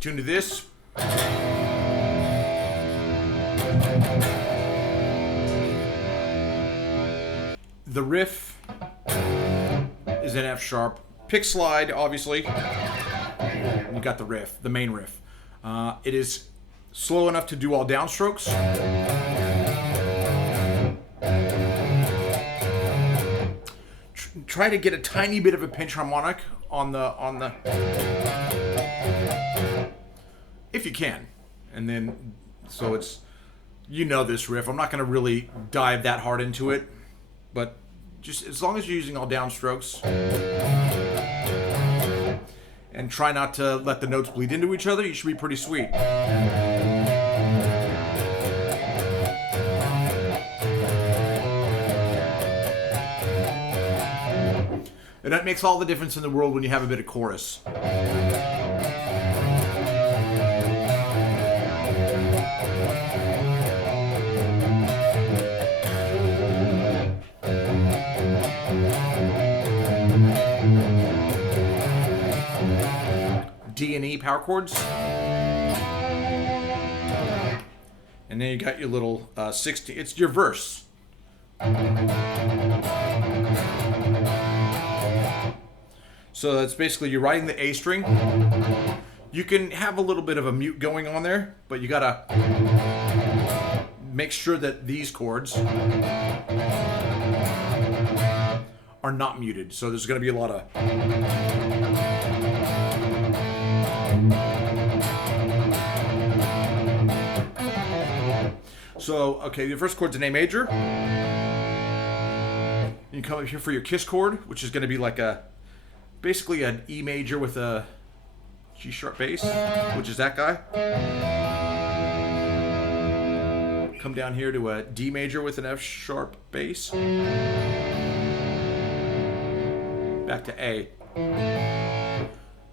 Tune to this. The riff is an F sharp. Pick slide, obviously. You got the riff, the main riff. It is slow enough to do all downstrokes. Try to get a tiny bit of a pinch harmonic on the if you can. And then, so it's, you know this riff. I'm not going to really dive that hard into it, but just as long as you're using all downstrokes and try not to let the notes bleed into each other, you should be pretty sweet. And that makes all the difference in the world when you have a bit of chorus. D and E power chords. And then you got your little 16, it's your verse. So that's basically you're writing the A string. You can have a little bit of a mute going on there, but you gotta make sure that these chords are not muted. So there's gonna be a lot of so, okay, the first chord's an A major. You come up here for your kiss chord, which is going to be like basically an E major with a G sharp bass, which is that guy. Come down here to a D major with an F sharp bass. Back to A.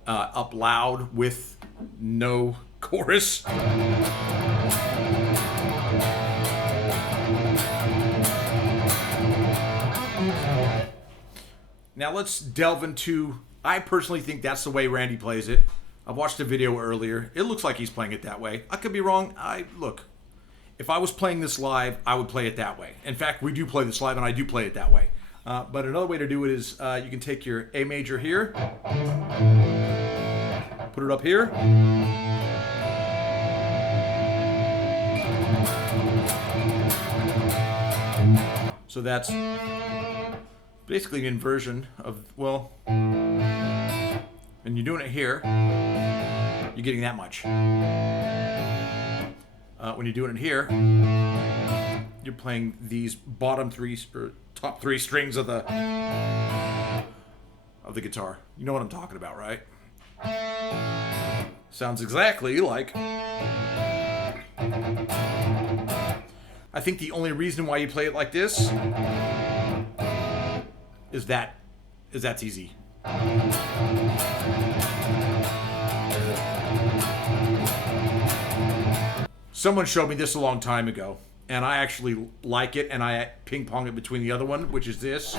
Up loud with no chorus. Now let's delve into, I personally think that's the way Randy plays it. I've watched a video earlier. It looks like he's playing it that way. I could be wrong. Look, if I was playing this live, I would play it that way. In fact, we do play this live, and I do play it that way. But another way to do it is you can take your A major here, put it up here, so that's basically an inversion of, well, and you're doing it here, you're getting that much. When you're doing it here, you're playing these bottom three or top three strings of the guitar. You know what I'm talking about, right? Sounds exactly like. I think the only reason why you play it like this is that's easy. Someone showed me this a long time ago, and I actually like it, and I ping pong it between the other one, which is this.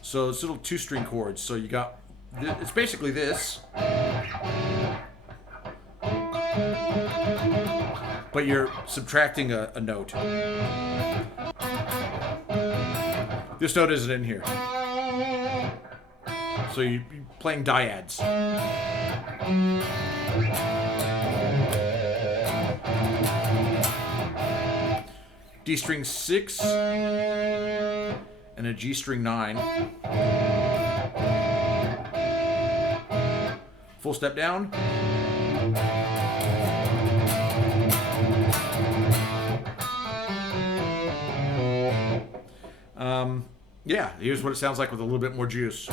So it's little 2-string chords. So you got, it's basically this, but you're subtracting a note. This note isn't in here. So you're playing dyads. D string 6 and a G string 9. Full step down. Yeah, here's what it sounds like with a little bit more juice.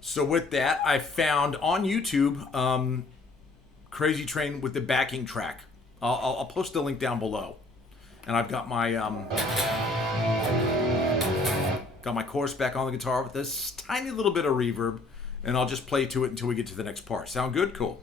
So with that, I found on YouTube Crazy Train with the backing track. I'll post the link down below. And I've got my chorus back on the guitar with this tiny little bit of reverb, and I'll just play to it until we get to the next part. Sound good? Cool.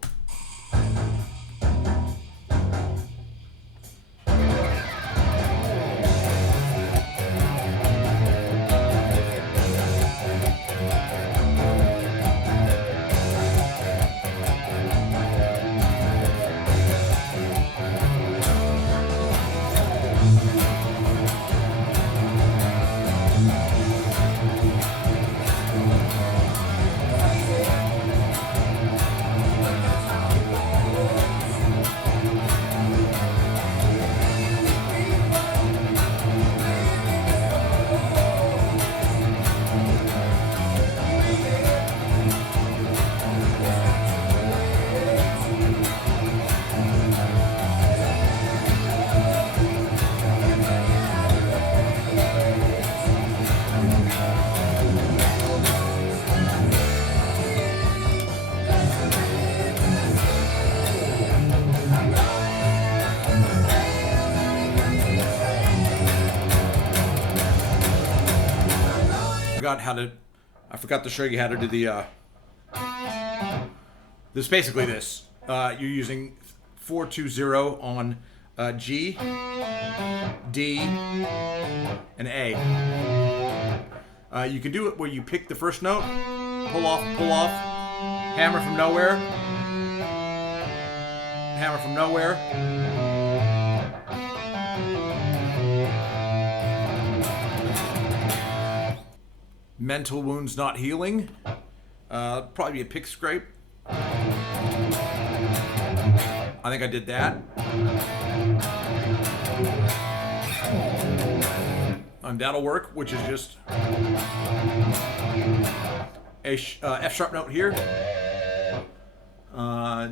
forgot to show you how to do the. This is basically this. You're using 4-2-0 on G, D, and A. You can do it where you pick the first note, pull off, hammer from nowhere, mental wounds not healing, probably be a pick scrape. I think I did that. And that'll work, which is just a F sharp note here,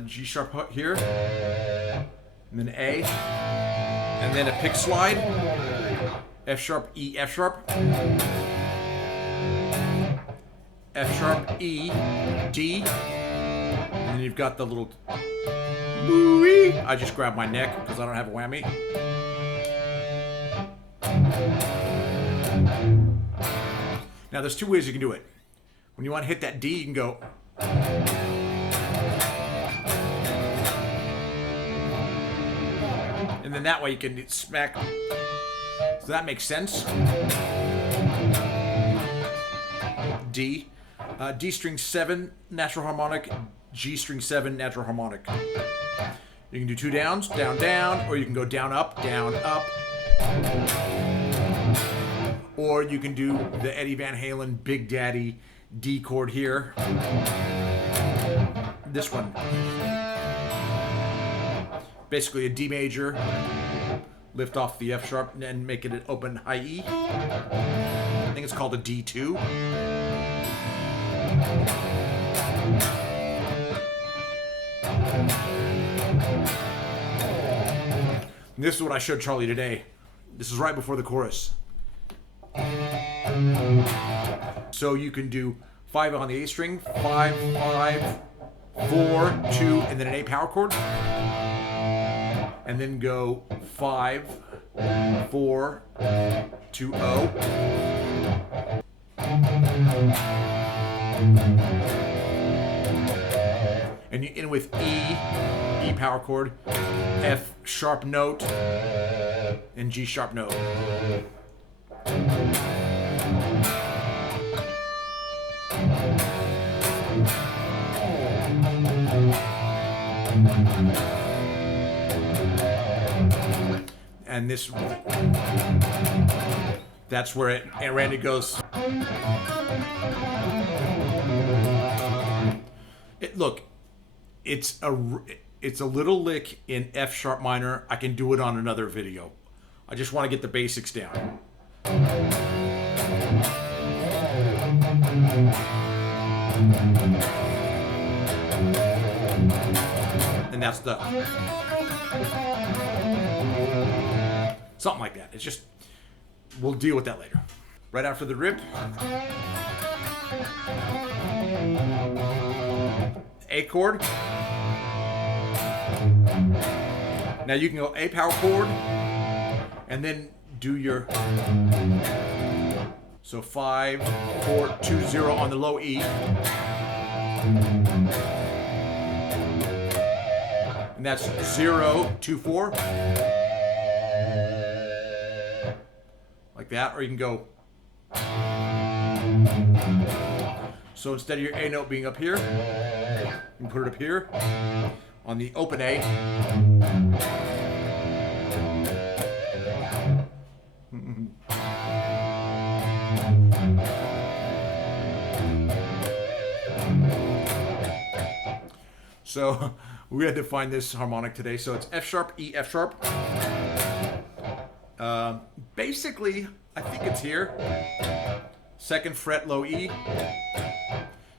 G sharp here, and then A, and then a pick slide, F sharp, E, F sharp, F sharp, E, D, and then you've got the little boo-wee. I just grabbed my neck because I don't have a whammy. Now there's two ways you can do it. When you want to hit that D, you can go. And then that way you can smack. So that makes sense. D. D string 7, natural harmonic. G string 7, natural harmonic. You can do two downs, down, down, or you can go down, up, or you can do the Eddie Van Halen Big Daddy D chord here. This one. Basically a D major, lift off the F sharp and then make it an open high E. I think it's called a D2. And this is what I showed Charlie today. This is right before the chorus. So you can do 5 on the A string, 5, 5, 4, 2, and then an A power chord. And then go 5, 4, 2, O. And you end with E power chord, F sharp note, and G sharp note. And this, that's where it, and Randy goes. Look, it's a little lick in F sharp minor. I can do it on another video. I just want to get the basics down. And that's the something like that. It's just, we'll deal with that later. Right after the rip, A chord. Now you can go A power chord and then do your, so 5, 4, 2, 0 on the low E. And that's 0, 2, 4. Like that, or you can go. So instead of your A note being up here, you can put it up here on the open A. So we had to find this harmonic today. So it's F sharp, E, F sharp. Basically, I think it's here. 2nd fret, low E.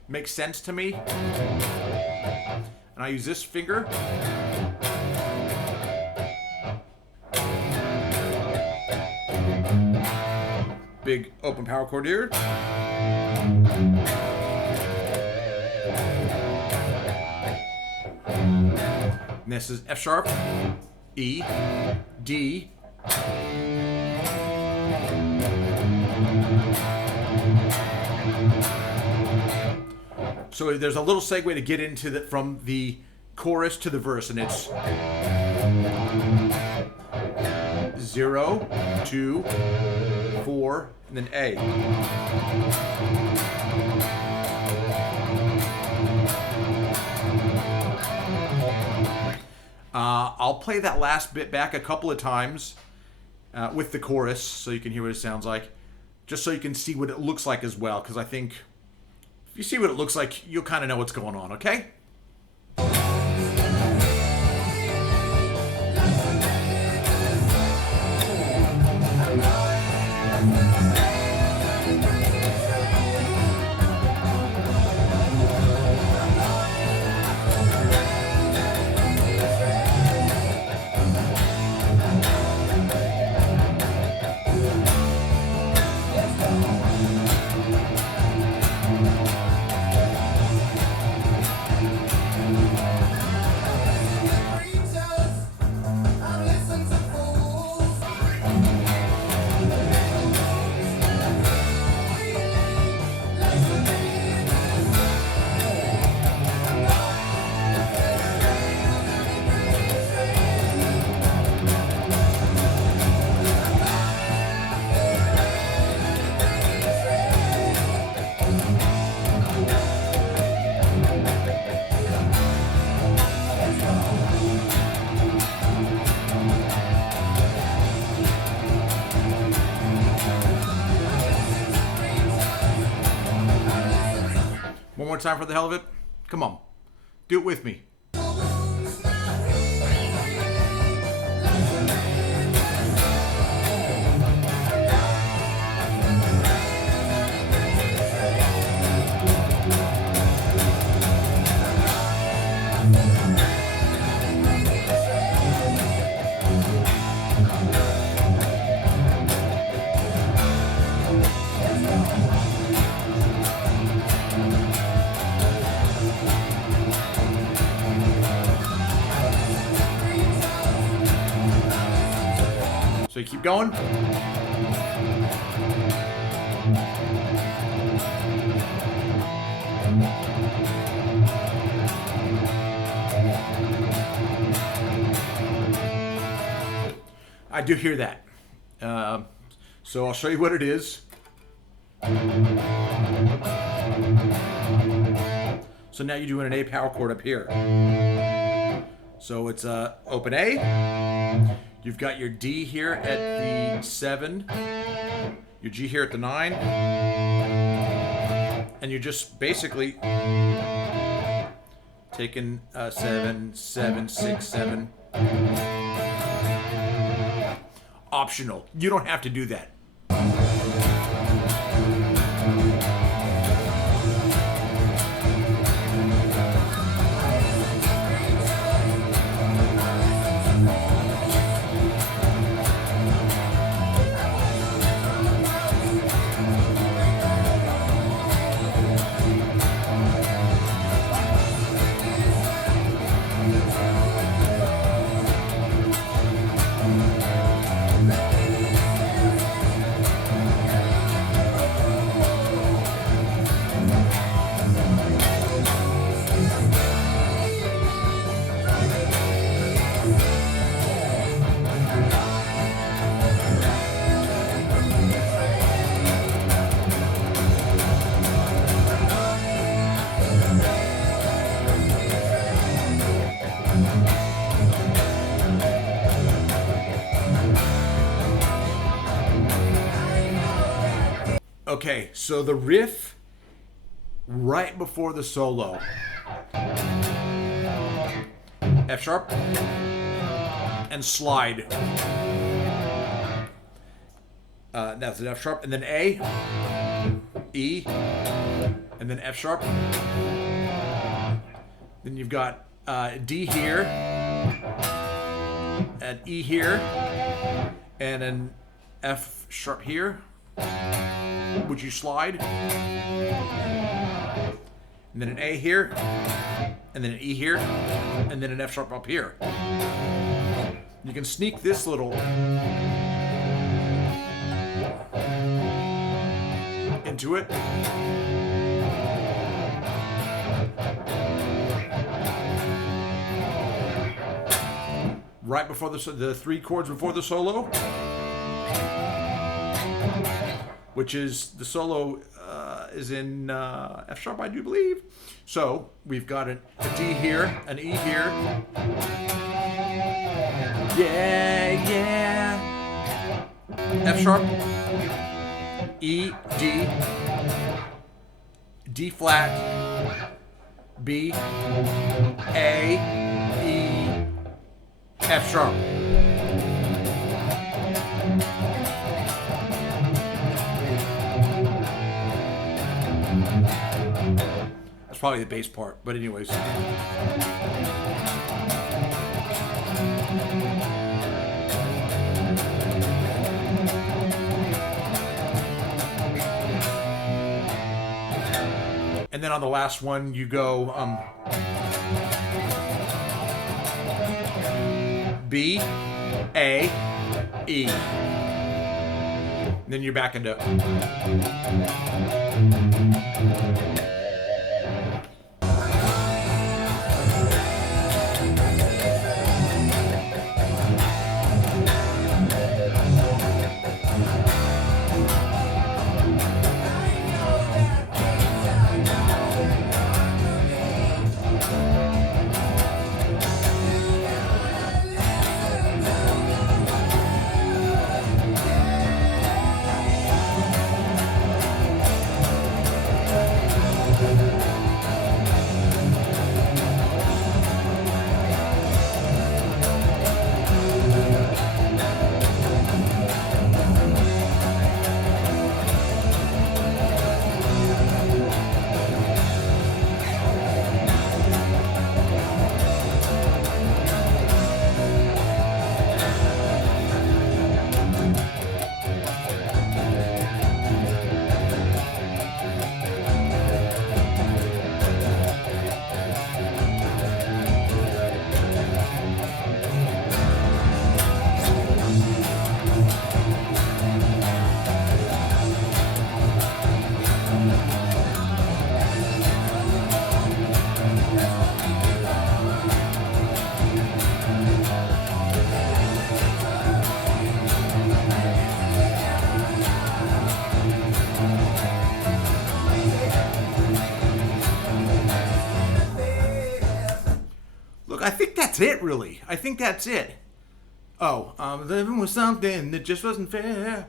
Makes sense to me. And I use this finger. Big open power chord here. And this is F sharp, E, D, So there's a little segue to get into from the chorus to the verse, and it's 0, 2, 4, and then A. I'll play that last bit back a couple of times with the chorus so you can hear what it sounds like, just so you can see what it looks like as well, because I think if you see what it looks like, you'll kind of know what's going on, okay? One more time for the hell of it. Come on. Do it with me. So you keep going. I do hear that. So I'll show you what it is. So now you're doing an A power chord up here. So it's open A. You've got your D here at the 7, your G here at the 9, and you're just basically taking 7, 7, 6, 7. Optional. You don't have to do that. Okay, so the riff right before the solo. F sharp and slide. That's an F sharp, and then A, E, and then F sharp. Then you've got D here, and E here, and an F sharp here. Would you slide? And then an A here, and then an E here, and then an F sharp up here. You can sneak this little into it. Right before the 3 chords before the solo, which is the solo is in F sharp, I do believe. So we've got a D here, an E here. Yeah, yeah. F sharp, E, D, D flat, B, A, E, F sharp. That's probably the bass part, but anyways. And then on the last one, you go B, A, E. And then you're back into. I think that's it, really. I think that's it. Oh, living with something that just wasn't fair.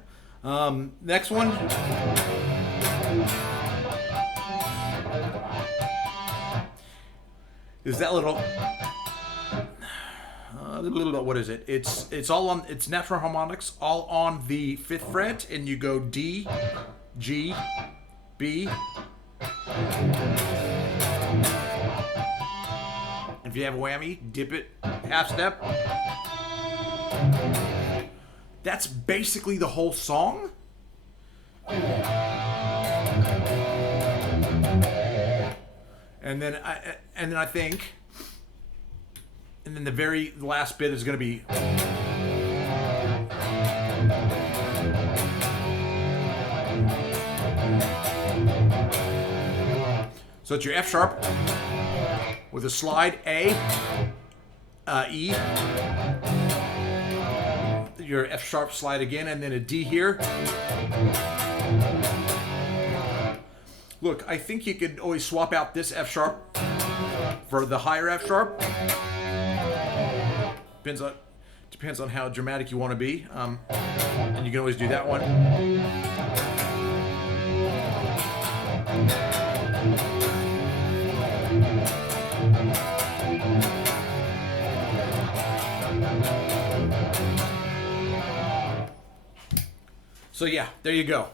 Next one. Is that little... what is it? It's all on... It's natural harmonics, all on the 5th fret, and you go D, G, B... If you have a whammy, dip it, half step. That's basically the whole song. And then I think, and then the very last bit is going to be. So it's your F sharp. With a slide, A, E, your F sharp slide again, and then a D here. Look, I think you could always swap out this F sharp for the higher F sharp. Depends on how dramatic you want to be, and you can always do that one. So yeah, there you go.